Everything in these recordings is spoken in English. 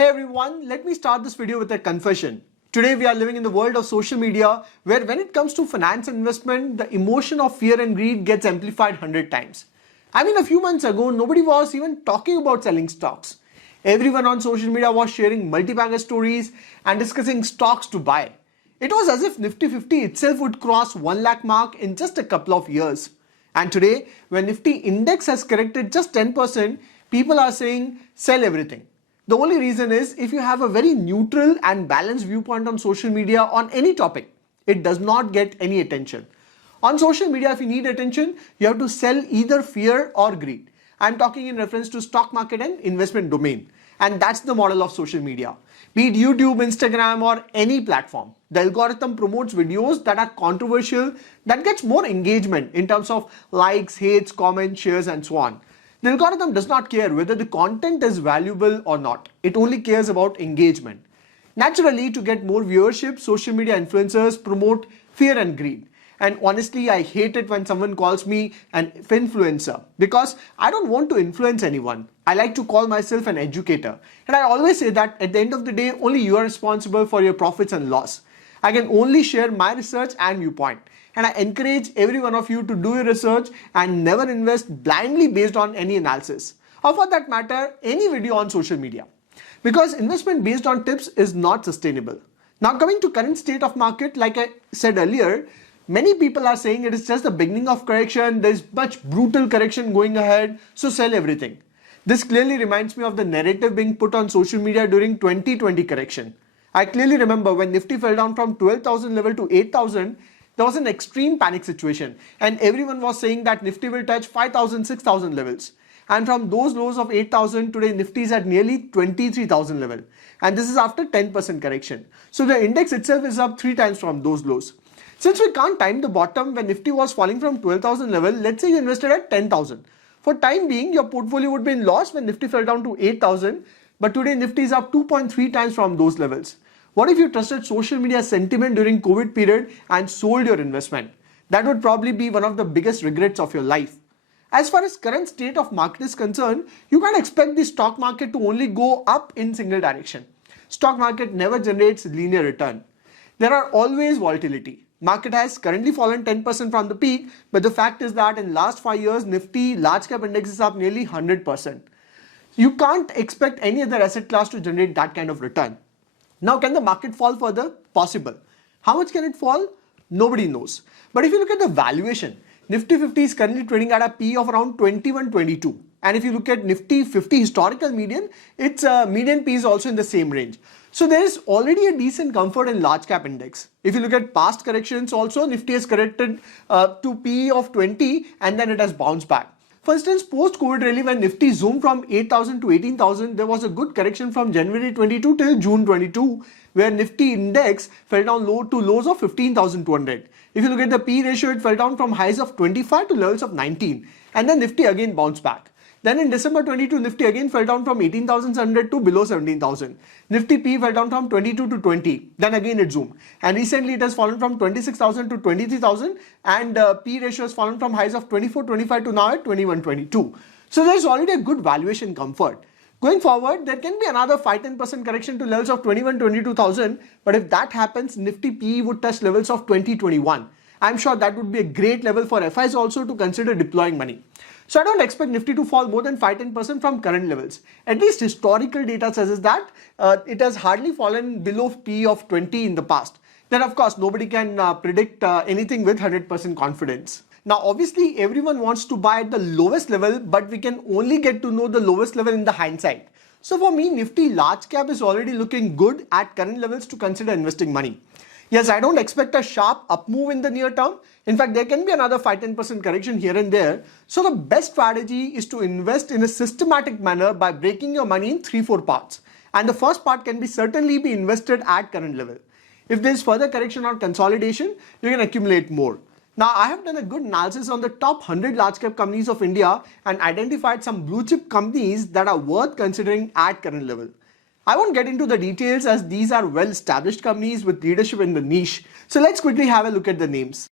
Hey everyone, let me start this video with a confession. Today we are living in the world of social media where when it comes to finance and investment, the emotion of fear and greed gets amplified 100 times. I mean, a few months ago, nobody was even talking about selling stocks. Everyone on social media was sharing multi-bagger stories and discussing stocks to buy. It was as if Nifty 50 itself would cross 1 lakh mark in just a couple of years. And today, when Nifty index has corrected just 10%, people are saying sell everything. The only reason is if you have a very neutral and balanced viewpoint on social media on any topic, it does not get any attention. On social media, if you need attention, you have to sell either fear or greed. I'm talking in reference to stock market and investment domain. And that's the model of social media. Be it YouTube, Instagram or any platform. The algorithm promotes videos that are controversial, that gets more engagement in terms of likes, hates, comments, shares and so on. The algorithm does not care whether the content is valuable or not. It only cares about engagement. Naturally, to get more viewership, social media influencers promote fear and greed. And honestly, I hate it when someone calls me an influencer because I don't want to influence anyone. I like to call myself an educator. And I always say that at the end of the day, only you are responsible for your profits and loss. I can only share my research and viewpoint. And I encourage every one of you to do your research and never invest blindly based on any analysis, or for that matter, any video on social media. Because investment based on tips is not sustainable. Now coming to current state of market, like I said earlier, many people are saying it is just the beginning of correction, there is much brutal correction going ahead, so sell everything. This clearly reminds me of the narrative being put on social media during 2020 correction. I clearly remember when Nifty fell down from 12,000 level to 8,000, there was an extreme panic situation and everyone was saying that Nifty will touch 5,000, 6,000 levels. And from those lows of 8,000, today Nifty is at nearly 23,000 level. And this is after 10% correction. So the index itself is up 3 times from those lows. Since we can't time the bottom when Nifty was falling from 12,000 level, let's say you invested at 10,000. For time being, your portfolio would be in loss when Nifty fell down to 8,000, but today Nifty is up 2.3 times from those levels. What if you trusted social media sentiment during COVID period and sold your investment? That would probably be one of the biggest regrets of your life. As far as current state of market is concerned, you can't expect the stock market to only go up in single direction. Stock market never generates linear return. There are always volatility. Market has currently fallen 10% from the peak, but the fact is that in last 5 years, Nifty large cap index is up nearly 100%. You can't expect any other asset class to generate that kind of return. Now, can the market fall further? Possible. How much can it fall? Nobody knows. But if you look at the valuation, Nifty 50 is currently trading at a P of around 21, 22. And if you look at Nifty 50 historical median, its median P is also in the same range. So there is already a decent comfort in large cap index. If you look at past corrections also, Nifty has corrected to P of 20 and then it has bounced back. For instance, post-COVID rally when Nifty zoomed from 8,000 to 18,000, there was a good correction from January 22 till June 22, where Nifty index fell down low to lows of 15,200. If you look at the P ratio, it fell down from highs of 25 to levels of 19, and then Nifty again bounced back. Then in December 22, Nifty again fell down from 18,700 to below 17,000. Nifty P fell down from 22 to 20. Then again it zoomed. And recently it has fallen from 26,000 to 23,000 and P ratio has fallen from highs of 24, 25 to now at 21, 22. So there is already a good valuation comfort. Going forward, there can be another 5-10% correction to levels of 21, 22,000. But if that happens, Nifty P would touch levels of 20, 21. I'm sure that would be a great level for FIs also to consider deploying money. So I don't expect Nifty to fall more than 5-10% from current levels. At least historical data says that it has hardly fallen below P of 20 in the past. Then of course nobody can predict anything with 100% confidence. Now obviously everyone wants to buy at the lowest level, but we can only get to know the lowest level in the hindsight. So for me, Nifty large cap is already looking good at current levels to consider investing money. Yes, I don't expect a sharp up move in the near term. In fact, there can be another 5-10% correction here and there. So the best strategy is to invest in a systematic manner by breaking your money in 3-4 parts. And the first part can certainly be invested at current level. If there is further correction or consolidation, you can accumulate more. Now, I have done a good analysis on the top 100 large cap companies of India and identified some blue chip companies that are worth considering at current level. I won't get into the details as these are well-established companies with leadership in the niche. So let's quickly have a look at the names.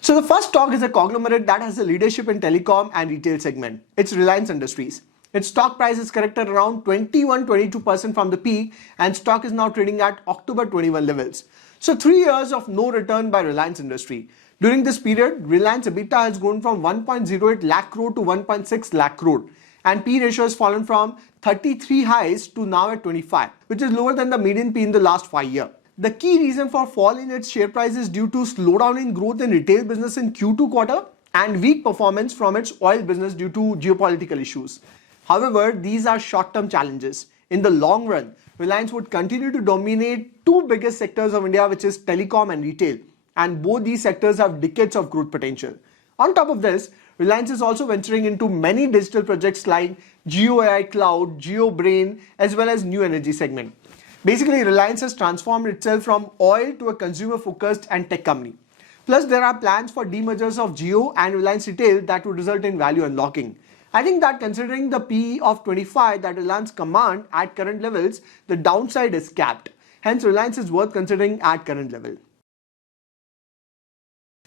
So the first stock is a conglomerate that has a leadership in telecom and retail segment. It's Reliance Industries. Its stock price is corrected around 21-22% from the peak, and stock is now trading at October 21 levels. So 3 years of no return by Reliance Industries. During this period, Reliance EBITDA has grown from 1.08 lakh crore to 1.6 lakh crore, and P ratio has fallen from 33 highs to now at 25, which is lower than the median P in the last 5 years. The key reason for fall in its share price is due to slowdown in growth in retail business in Q2 quarter and weak performance from its oil business due to geopolitical issues. However, these are short-term challenges. In the long run, Reliance would continue to dominate two biggest sectors of India, which is telecom and retail, and both these sectors have decades of growth potential. On top of this, Reliance is also venturing into many digital projects like Geo AI Cloud, Geo Brain, as well as new energy segment. Basically, Reliance has transformed itself from oil to a consumer-focused and tech company. Plus, there are plans for demergers of Jio and Reliance Retail that would result in value unlocking. I think that considering the PE of 25 that Reliance command at current levels, the downside is capped. Hence, Reliance is worth considering at current level.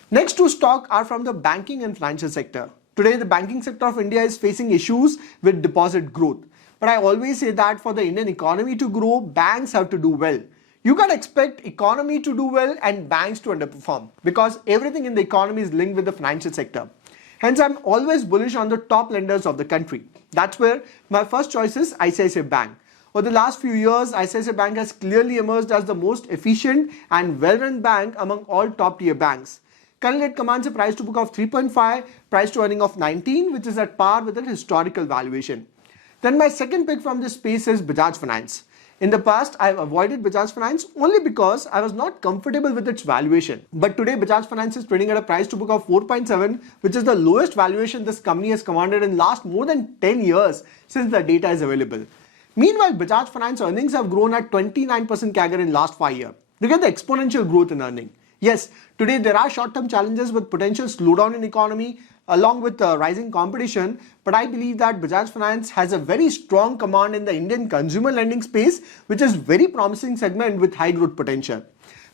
Next two stocks are from the banking and financial sector. Today, the banking sector of India is facing issues with deposit growth. But I always say that for the Indian economy to grow, banks have to do well. You can't expect economy to do well and banks to underperform because everything in the economy is linked with the financial sector. Hence, I'm always bullish on the top lenders of the country. That's where my first choice is ICICI Bank. Over the last few years, ICICI Bank has clearly emerged as the most efficient and well-run bank among all top-tier banks. Currently, it commands a price to book of 3.5, price to earning of 19, which is at par with its historical valuation. Then my second pick from this space is Bajaj Finance. In the past, I've avoided Bajaj Finance only because I was not comfortable with its valuation. But today, Bajaj Finance is trading at a price to book of 4.7, which is the lowest valuation this company has commanded in last more than 10 years since the data is available. Meanwhile, Bajaj Finance earnings have grown at 29% CAGR in last 5 years. Look at the exponential growth in earning. Yes, today there are short-term challenges with potential slowdown in economy along with rising competition, but I believe that Bajaj Finance has a very strong command in the Indian consumer lending space, which is very promising segment with high growth potential.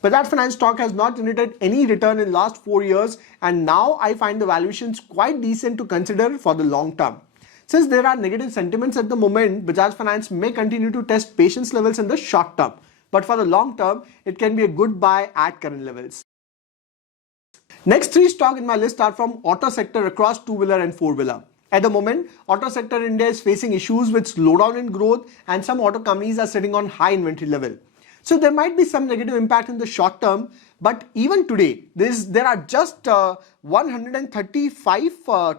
Bajaj Finance stock has not generated any return in last 4 years, and now I find the valuations quite decent to consider for the long term. Since there are negative sentiments at the moment, Bajaj Finance may continue to test patience levels in the short term, but for the long term, it can be a good buy at current levels. Next three stocks in my list are from auto sector across two-wheeler and four-wheeler. At the moment, auto sector in India is facing issues with slowdown in growth and some auto companies are sitting on high inventory level. So there might be some negative impact in the short term, but even today, there are just 135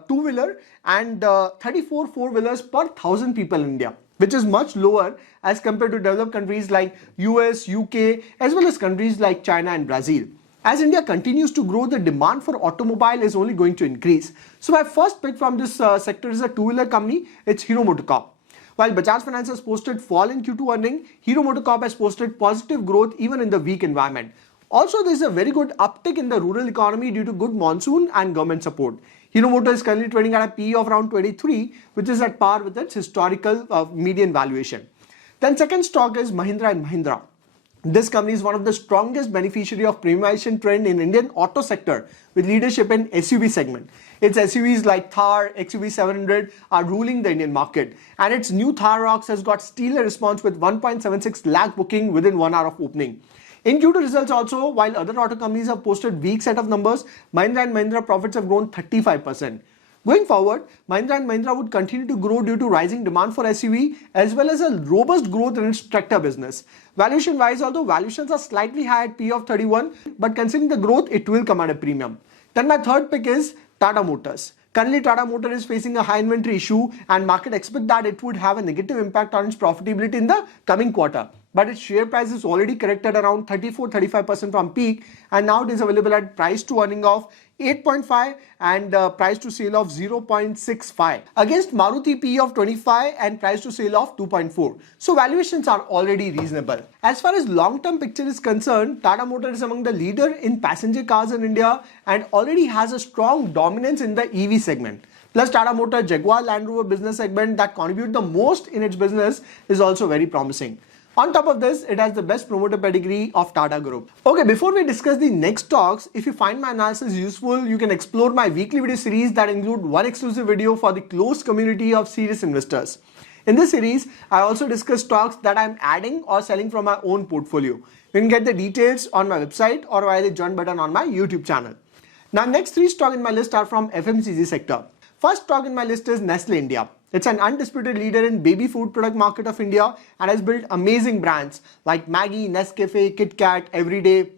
two-wheeler and 34 four-wheelers per 1,000 people in India, which is much lower as compared to developed countries like US, UK, as well as countries like China and Brazil. As India continues to grow, the demand for automobile is only going to increase. So my first pick from this sector is a two-wheeler company. It's Hero MotoCorp. While Bajaj Finance has posted fall in Q2 earning, Hero MotoCorp has posted positive growth even in the weak environment. Also, there is a very good uptick in the rural economy due to good monsoon and government support. Hero Moto is currently trading at a PE of around 23, which is at par with its historical median valuation. Then second stock is Mahindra & Mahindra. This company is one of the strongest beneficiary of premiumization trend in Indian auto sector with leadership in SUV segment. Its SUVs like Thar, XUV 700 are ruling the Indian market, and its new Thar Roxx has got stellar response with 1.76 lakh booking within 1 hour of opening. In Q2 results also, while other auto companies have posted weak set of numbers, Mahindra & Mahindra profits have grown 35%. Going forward, Mahindra & Mahindra would continue to grow due to rising demand for SUV as well as a robust growth in its tractor business. Valuation wise, although valuations are slightly high at P of 31, but considering the growth, it will command a premium. Then my third pick is Tata Motors. Currently, Tata Motors is facing a high inventory issue and market expect that it would have a negative impact on its profitability in the coming quarter. But its share price is already corrected around 34-35% from peak, and now it is available at price to earning of 8.5 and price to sale of 0.65 against Maruti PE of 25 and price to sale of 2.4. So valuations are already reasonable. As far as long-term picture is concerned, Tata Motors is among the leader in passenger cars in India and already has a strong dominance in the EV segment. Plus, Tata Motors Jaguar Land Rover business segment that contribute the most in its business is also very promising. On top of this, it has the best promoter pedigree of Tata Group. Okay, before we discuss the next stocks, if you find my analysis useful, you can explore my weekly video series that include one exclusive video for the closed community of serious investors. In this series, I also discuss stocks that I'm adding or selling from my own portfolio. You can get the details on my website or via the join button on my YouTube channel. Now, next three stocks in my list are from FMCG sector. First stock in my list is Nestle India. It's an undisputed leader in baby food product market of India and has built amazing brands like Maggi, Nescafe, Kit Kat, Everyday,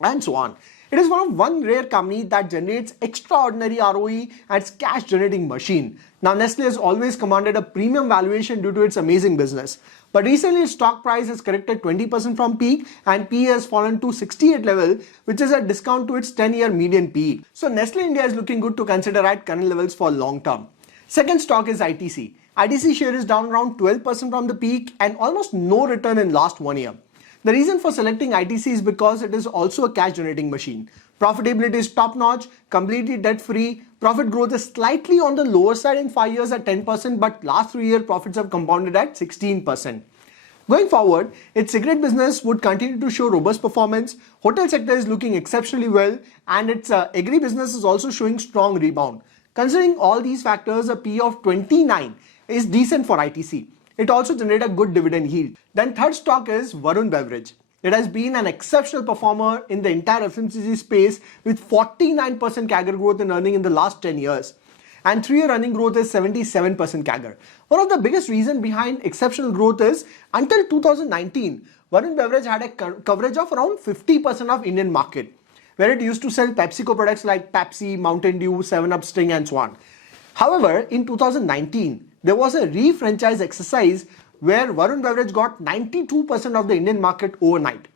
and so on. It is one rare company that generates extraordinary ROE and its cash generating machine. Now, Nestle has always commanded a premium valuation due to its amazing business. But recently, its stock price has corrected 20% from peak and PE has fallen to 68 level, which is a discount to its 10-year median PE. So, Nestle India is looking good to consider at current levels for long term. Second stock is ITC. ITC share is down around 12% from the peak and almost no return in last 1 year. The reason for selecting ITC is because it is also a cash generating machine. Profitability is top notch, completely debt free. Profit growth is slightly on the lower side in 5 years at 10%, but last 3 year profits have compounded at 16%. Going forward, its cigarette business would continue to show robust performance. Hotel sector is looking exceptionally well and its agri business is also showing strong rebound. Considering all these factors, a PE of 29 is decent for ITC. It also generates a good dividend yield. Then third stock is Varun Beverage. It has been an exceptional performer in the entire FMCG space with 49% CAGR growth in earning in the last 10 years. And 3-year earning growth is 77% CAGR. One of the biggest reasons behind exceptional growth is until 2019, Varun Beverage had a coverage of around 50% of Indian market, where it used to sell PepsiCo products like Pepsi, Mountain Dew, 7up, Sting and so on. However, in 2019, there was a re-franchise exercise where Varun Beverage got 92% of the Indian market overnight.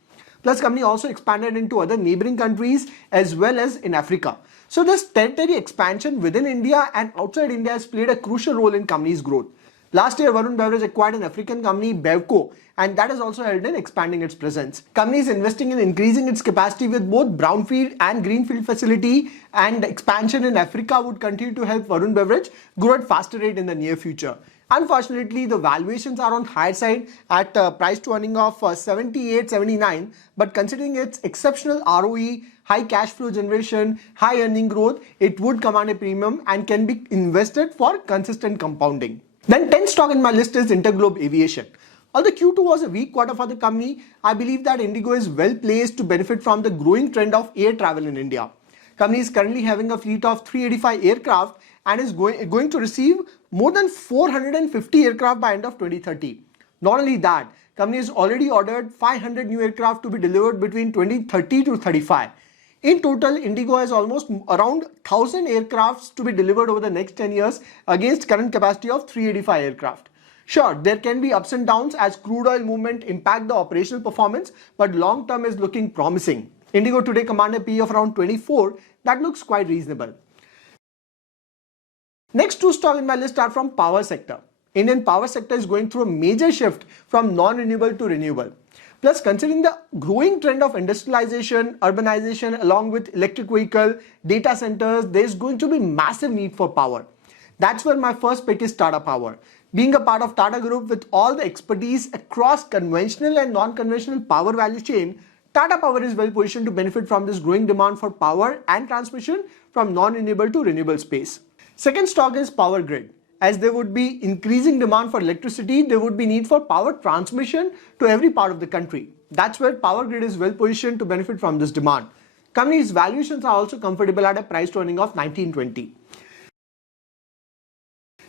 Plus, company also expanded into other neighboring countries as well as in Africa. So this territory expansion within India and outside India has played a crucial role in company's growth. Last year, Varun Beverage acquired an African company, Bevco, and that has also helped in expanding its presence. Company is investing in increasing its capacity with both brownfield and greenfield facility, and expansion in Africa would continue to help Varun Beverage grow at faster rate in the near future. Unfortunately, the valuations are on higher side at price to earning of 78, 79, but considering its exceptional ROE, high cash flow generation, high earning growth, it would command a premium and can be invested for consistent compounding. Then 10th stock in my list is Interglobe Aviation. Although Q2 was a weak quarter for the company, I believe that Indigo is well placed to benefit from the growing trend of air travel in India. Company is currently having a fleet of 385 aircraft and is going to receive more than 450 aircraft by end of 2030. Not only that, company has already ordered 500 new aircraft to be delivered between 2030 to 35. In total, Indigo has almost around 1,000 aircrafts to be delivered over the next 10 years against current capacity of 385 aircraft. Sure, there can be ups and downs as crude oil movement impact the operational performance, but long term is looking promising. Indigo today commands a PE of around 24. That looks quite reasonable. Next two stocks in my list are from power sector. Indian power sector is going through a major shift from non-renewable to renewable. Plus, considering the growing trend of industrialization, urbanization along with electric vehicle, data centers, there is going to be massive need for power. That's where my first pick is Tata Power. Being a part of Tata Group with all the expertise across conventional and non-conventional power value chain, Tata Power is well positioned to benefit from this growing demand for power and transmission from non-renewable to renewable space. Second stock is Power Grid. As there would be increasing demand for electricity, there would be need for power transmission to every part of the country. That's where Power Grid is well positioned to benefit from this demand. Company's valuations are also comfortable at a price to earning of 1920.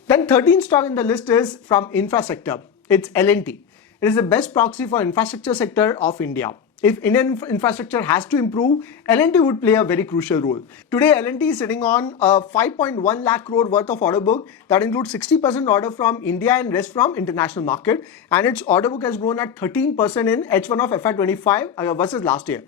Then 13th stock in the list is from infra sector. It's L&T. It is the best proxy for infrastructure sector of India. If Indian infrastructure has to improve, L&T would play a very crucial role. Today, L&T is sitting on a 5.1 lakh crore worth of order book that includes 60% order from India and rest from international market. And its order book has grown at 13% in H1 of FY25 versus last year.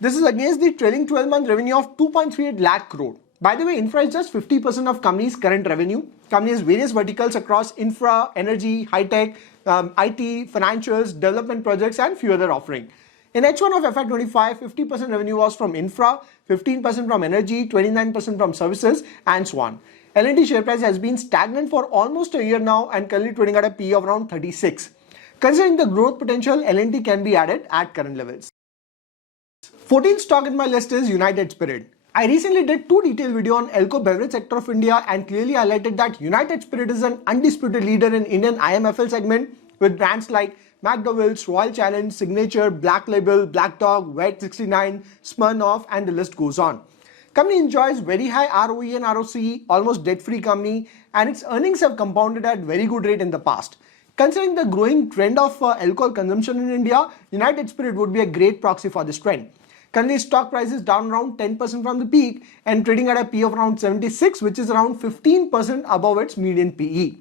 This is against the trailing 12-month revenue of 2.38 lakh crore. By the way, infra is just 50% of company's current revenue. Company has various verticals across infra, energy, high-tech, IT, financials, development projects and few other offerings. In H1 of FY25, 50% revenue was from infra, 15% from energy, 29% from services and so on. L&T share price has been stagnant for almost a year now and currently trading at a PE of around 36. Considering the growth potential, L&T can be added at current levels. 14th stock in my list is United Spirit. I recently did two detailed videos on Alco beverage sector of India and clearly highlighted that United Spirit is an undisputed leader in Indian IMFL segment with brands like McDowell's, Royal Challenge, Signature, Black Label, Black Dog, Wet 69, Smirnoff, and the list goes on. Company enjoys very high ROE and ROCE, almost debt-free company, and its earnings have compounded at very good rate in the past. Considering the growing trend of alcohol consumption in India, United Spirit would be a great proxy for this trend. Currently, stock price is down around 10% from the peak and trading at a P of around 76, which is around 15% above its median PE.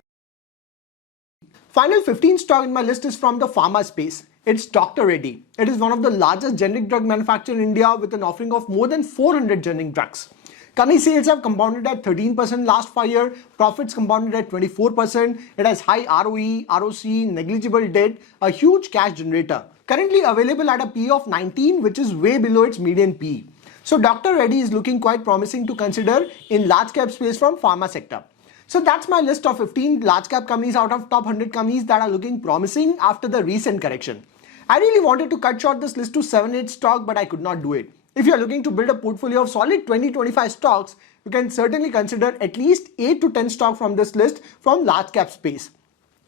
Final 15 stock in my list is from the pharma space. It's Dr. Reddy. It is one of the largest generic drug manufacturers in India with an offering of more than 400 generic drugs. Company sales have compounded at 13% last 5 years, profits compounded at 24%. It has high ROE, ROC, negligible debt, a huge cash generator. Currently available at a P of 19, which is way below its median PE. So Dr. Reddy is looking quite promising to consider in large cap space from pharma sector. So that's my list of 15 large cap companies out of top 100 companies that are looking promising after the recent correction. I really wanted to cut short this list to 7-8 stock, but I could not do it. If you are looking to build a portfolio of solid 20-25 stocks, you can certainly consider at least 8 to 10 stocks from this list from large cap space.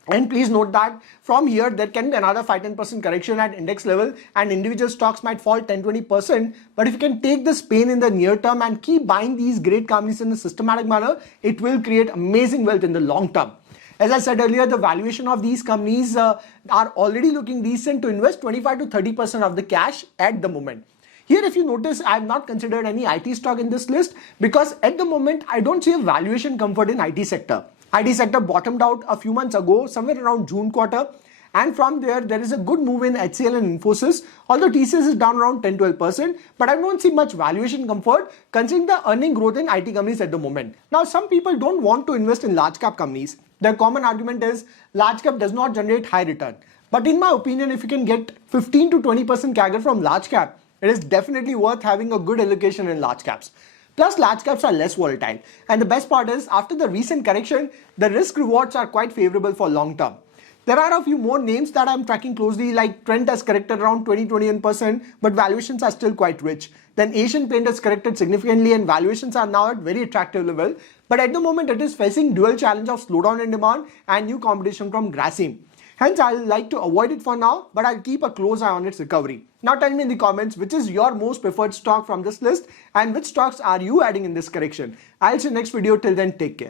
And please note that from here there can be another 5-10% correction at index level and individual stocks might fall 10-20%. But if you can take this pain in the near term and keep buying these great companies in a systematic manner, it will create amazing wealth in the long term. As I said earlier, the valuation of these companies are already looking decent to invest 25 to 30% of the cash at the moment. Here, if you notice, I have not considered any IT stock in this list because at the moment, I don't see a valuation comfort in IT sector. IT sector bottomed out a few months ago, somewhere around June quarter. And from there is a good move in HCL and Infosys. Although TCS is down around 10-12%, but I don't see much valuation comfort considering the earning growth in IT companies at the moment. Now, some people don't want to invest in large cap companies. Their common argument is large cap does not generate high return. But in my opinion, if you can get 15 to 20% CAGR from large cap, it is definitely worth having a good allocation in large caps. Plus, large caps are less volatile. And the best part is, after the recent correction, the risk rewards are quite favorable for long term. There are a few more names that I'm tracking closely, like Trent has corrected around 20-21%, but valuations are still quite rich. Then Asian Paint has corrected significantly and valuations are now at very attractive level. But at the moment, it is facing dual challenge of slowdown in demand and new competition from Grasim. Hence, I'll like to avoid it for now, but I'll keep a close eye on its recovery. Now tell me in the comments which is your most preferred stock from this list and which stocks are you adding in this correction. I'll see you next video. Till then, take care.